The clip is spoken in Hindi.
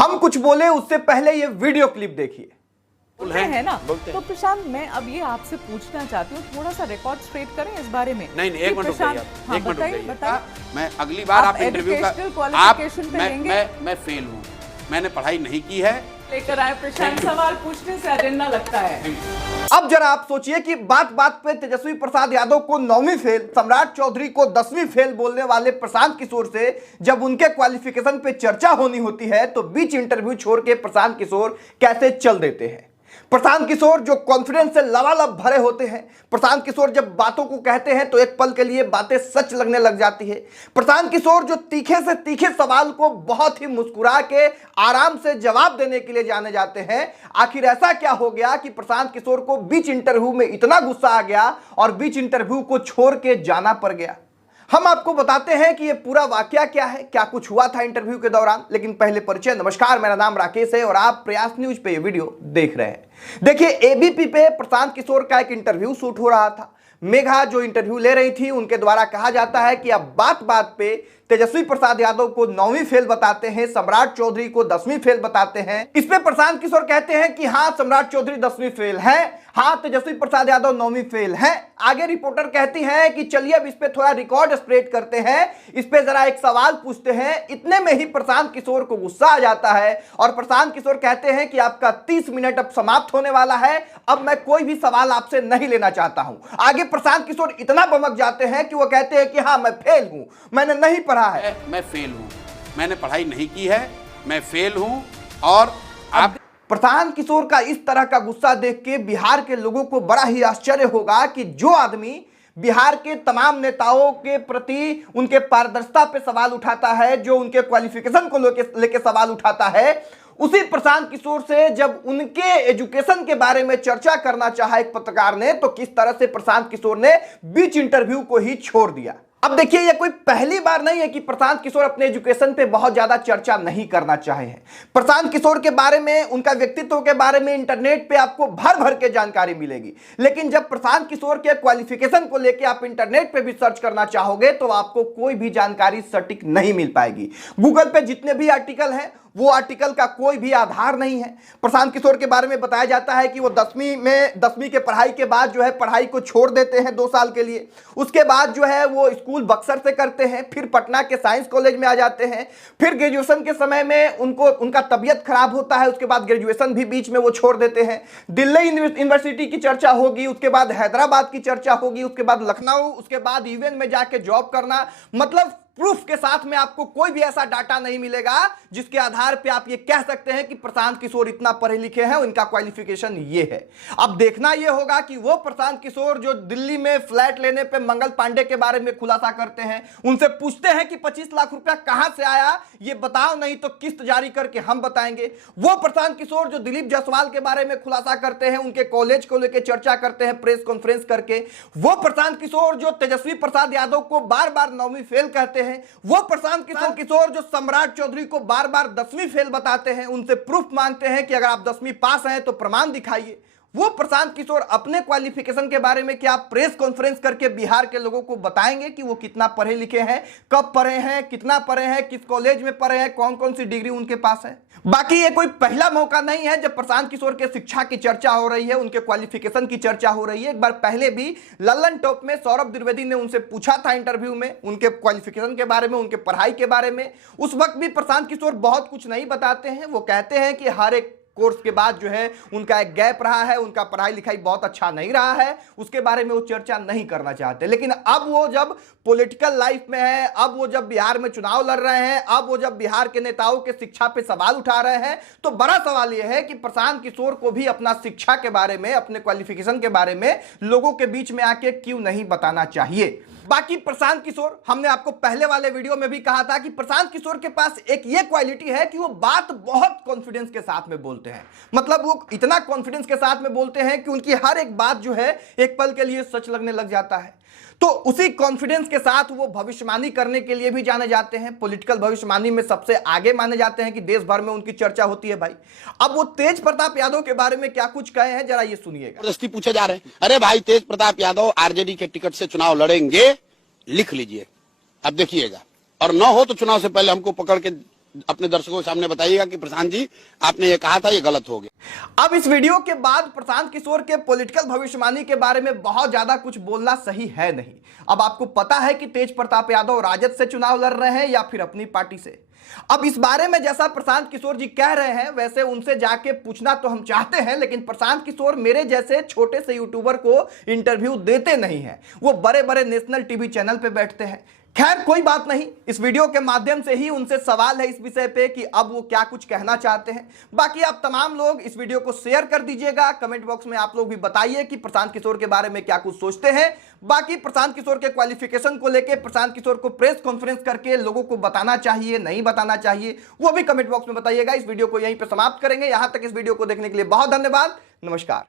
हम कुछ बोले उससे पहले ये वीडियो क्लिप देखिए। है ना, तो प्रशांत मैं अब ये आपसे पूछना चाहती हूँ, थोड़ा सा रिकॉर्ड स्ट्रेट करें इस बारे में। नहीं एक मिनट प्रशांत, हाँ बताइए। मैं अगली बार आप इंटरव्यू का मैं फेल हूँ, मैंने पढ़ाई नहीं की है। लेकर आए प्रशांत, सवाल पूछने से एजेंडा लगता है। अब जरा आप सोचिए कि बात बात पे तेजस्वी प्रसाद यादव को 9वीं फेल, सम्राट चौधरी को 10वीं फेल बोलने वाले प्रशांत किशोर से जब उनके क्वालिफिकेशन पे चर्चा होनी होती है तो बीच इंटरव्यू छोड़ के प्रशांत किशोर कैसे चल देते हैं। प्रशांत किशोर जो कॉन्फिडेंस से लबालब भरे होते हैं, प्रशांत किशोर जब बातों को कहते हैं तो एक पल के लिए बातें सच लगने लग जाती है। प्रशांत किशोर जो तीखे से तीखे सवाल को बहुत ही मुस्कुरा के आराम से जवाब देने के लिए जाने जाते हैं। आखिर ऐसा क्या हो गया कि प्रशांत किशोर को बीच इंटरव्यू में इतना गुस्सा आ गया और बीच इंटरव्यू को छोड़ के जाना पड़ गया। हम आपको बताते हैं कि यह पूरा वाकया क्या है, क्या कुछ हुआ था इंटरव्यू के दौरान। लेकिन पहले परिचय। नमस्कार, मेरा नाम राकेश है और आप प्रयास न्यूज पे ये वीडियो देख रहे हैं। देखिए, एबीपी पे प्रशांत किशोर का एक इंटरव्यू शूट हो रहा था। मेघा जो इंटरव्यू ले रही थी, उनके द्वारा कहा जाता है कि अब बात बात पे तेजस्वी प्रसाद यादव को 9वीं फेल बताते हैं, सम्राट चौधरी को 10वीं फेल बताते हैं। इस पे प्रशांत किशोर कहते हैं कि हाँ, सम्राट चौधरी 10वीं फेल है, हाँ तेजस्वी प्रसाद यादव 9वीं फेल है। आगे रिपोर्टर कहती है कि चलिए अब इस पे थोड़ा रिकॉर्ड स्प्रेड करते हैं, इस पे जरा एक सवाल पूछते हैं। इतने में ही प्रशांत किशोर को गुस्सा आ जाता है और प्रशांत किशोर कहते हैं कि आपका 30 मिनट अब समाप्त होने वाला है, अब मैं कोई भी सवाल आपसे नहीं लेना चाहता हूं। आगे प्रशांत किशोर इतना बमक जाते हैं कि वो कहते हैं कि हाँ मैं फेल हूं, मैंने नहीं पढ़ा है। मैं फेल हूं, मैंने पढ़ाई नहीं की है, मैं फेल हूं। और आप प्रशांत किशोर का इस तरह का गुस्सा देख के बिहार के लोगों को बड़ा ही आश्चर्य होगा कि जो आदमी बिहार के तमाम नेताओं के प्रति उनके पारदर्शिता पे सवाल उठाता है, जो उनके क्वालिफिकेशन को लेके सवाल उठाता है, उसी प्रशांत किशोर से जब उनके एजुकेशन के बारे में चर्चा करना चाहा एक पत्रकार ने, तो किस तरह से प्रशांत किशोर ने बीच इंटरव्यू को ही छोड़ दिया। अब देखिए, यह कोई पहली बार नहीं है कि प्रशांत किशोर अपने एजुकेशन पे बहुत ज्यादा चर्चा नहीं करना चाहे हैं। प्रशांत किशोर के बारे में, उनका व्यक्तित्व के बारे में इंटरनेट पे आपको भर भर के जानकारी मिलेगी। लेकिन जब प्रशांत किशोर के क्वालिफिकेशन को लेकर आप इंटरनेट पे भी सर्च करना चाहोगे तो आपको कोई भी जानकारी सटीक नहीं मिल पाएगी। गूगल पे जितने भी आर्टिकल हैं वो आर्टिकल का कोई भी आधार नहीं है। प्रशांत किशोर के बारे में बताया जाता है कि वो 10वीं के पढ़ाई के बाद जो है पढ़ाई को छोड़ देते हैं 2 साल के लिए। उसके बाद जो है वो स्कूल बक्सर से करते हैं, फिर पटना के साइंस कॉलेज में आ जाते हैं। फिर ग्रेजुएशन के समय में उनका तबीयत खराब होता है, उसके बाद ग्रेजुएशन भी बीच में वो छोड़ देते हैं। दिल्ली यूनिवर्सिटी की चर्चा होगी, उसके बाद हैदराबाद की चर्चा होगी, उसके बाद लखनऊ, उसके बाद यूएन में जाके जॉब करना। मतलब प्रूफ के साथ में आपको कोई भी ऐसा डाटा नहीं मिलेगा जिसके आधार पे आप ये कह सकते हैं कि प्रशांत किशोर इतना पढ़े लिखे हैं, उनका क्वालिफिकेशन ये है। अब देखना ये होगा कि वो प्रशांत किशोर जो दिल्ली में फ्लैट लेने पे मंगल पांडे के बारे में खुलासा करते हैं, उनसे पूछते हैं कि 25 लाख रुपया कहां से आया, ये बताओ नहीं तो किस्त जारी करके हम बताएंगे। वो प्रशांत किशोर जो दिलीप जायसवाल के बारे में खुलासा करते हैं, उनके कॉलेज को लेकर चर्चा करते हैं प्रेस कॉन्फ्रेंस करके। वो प्रशांत किशोर जो तेजस्वी प्रसाद यादव को बार बार 9वीं फेल कहते हैं, वो प्रशांत किशोर जो सम्राट चौधरी को बार बार 10वीं फेल बताते हैं, उनसे प्रूफ मांगते हैं कि अगर आप 10वीं पास हैं तो प्रमाण दिखाइए। वो प्रशांत किशोर अपने क्वालिफिकेशन के बारे में क्या प्रेस कॉन्फ्रेंस करके बिहार के लोगों को बताएंगे कि वो कितना पढ़े लिखे हैं, कब पढ़े हैं, कितना पढ़े हैं, किस कॉलेज में पढ़े हैं, कौन कौन सी डिग्री उनके पास है। बाकी ये कोई पहला मौका नहीं है जब प्रशांत किशोर के शिक्षा की चर्चा हो रही है, उनके क्वालिफिकेशन की चर्चा हो रही है। एक बार पहले भी लल्लन टॉप में सौरभ द्विवेदी ने उनसे पूछा था इंटरव्यू में उनके क्वालिफिकेशन के बारे में, उनके पढ़ाई के बारे में। उस वक्त भी प्रशांत किशोर बहुत कुछ नहीं बताते हैं। वो कहते हैं कि हर एक कोर्स के बाद जो है उनका एक गैप रहा है, उनका पढ़ाई लिखाई बहुत अच्छा नहीं रहा है, उसके बारे में वो चर्चा नहीं करना चाहते। लेकिन अब वो जब पॉलिटिकल लाइफ में है, अब वो जब बिहार में चुनाव लड़ रहे हैं, अब वो जब बिहार के नेताओं के शिक्षा पे सवाल उठा रहे हैं, तो बड़ा सवाल यह है कि प्रशांत किशोर को भी अपना शिक्षा के बारे में, अपने क्वालिफिकेशन के बारे में लोगों के बीच में आके क्यों नहीं बताना चाहिए। बाकी प्रशांत किशोर, हमने आपको पहले वाले वीडियो में भी कहा था कि प्रशांत किशोर के पास एक ये क्वालिटी है कि वो बात बहुत कॉन्फिडेंस के साथ में बोलते हैं। मतलब वो इतना कॉन्फिडेंस के साथ में बोलते हैं कि उनकी हर एक बात जो है एक पल के लिए सच लगने लग जाता है। तो उसी कॉन्फिडेंस के साथ वो भविष्यवाणी करने के लिए भी जाने जाते हैं। पॉलिटिकल भविष्यवाणी में सबसे आगे माने जाते हैं कि देश भर में उनकी चर्चा होती है भाई। अब वो तेज प्रताप यादव के बारे में क्या कुछ कहे हैं, जरा ये सुनिएगा। जबरदस्ती पूछे जा रहे हैं, अरे भाई तेज प्रताप यादव आरजेडी के टिकट से चुनाव लड़ेंगे, लिख लीजिए, अब देखिएगा। और न हो तो चुनाव से पहले हमको पकड़ के अपने दर्शकों के सामने बताइएगा कि प्रशांत जी आपने ये कहा था, ये गलत हो गया। अब इस वीडियो के बाद प्रशांत किशोर के पॉलिटिकल भविष्यवाणी के बारे में बहुत ज्यादा कुछ बोलना सही है नहीं। अब आपको पता है कि तेज प्रताप यादव राजद से चुनाव लड़ रहे हैं या फिर अपनी पार्टी से। अब इस बारे में जैसा प्रशांत किशोर जी कह रहे हैं वैसे उनसे जाके पूछना तो हम चाहते हैं, लेकिन प्रशांत किशोर मेरे जैसे छोटे से यूट्यूबर को इंटरव्यू देते नहीं हैं, वो बड़े बड़े नेशनल टीवी चैनल पे बैठते हैं। खैर कोई बात नहीं, इस वीडियो के माध्यम से ही उनसे सवाल है इस विषय पे कि अब वो क्या कुछ कहना चाहते हैं। बाकी आप तमाम लोग इस वीडियो को शेयर कर दीजिएगा, कमेंट बॉक्स में आप लोग भी बताइए कि प्रशांत किशोर के बारे में क्या कुछ सोचते हैं। बाकी प्रशांत किशोर के क्वालिफिकेशन को लेकर प्रशांत किशोर को प्रेस कॉन्फ्रेंस करके लोगों को बताना चाहिए नहीं बताना चाहिए, वो भी कमेंट बॉक्स में बताइएगा। इस वीडियो को यहीं पर समाप्त करेंगे। यहां तक इस वीडियो को देखने के लिए बहुत धन्यवाद। नमस्कार।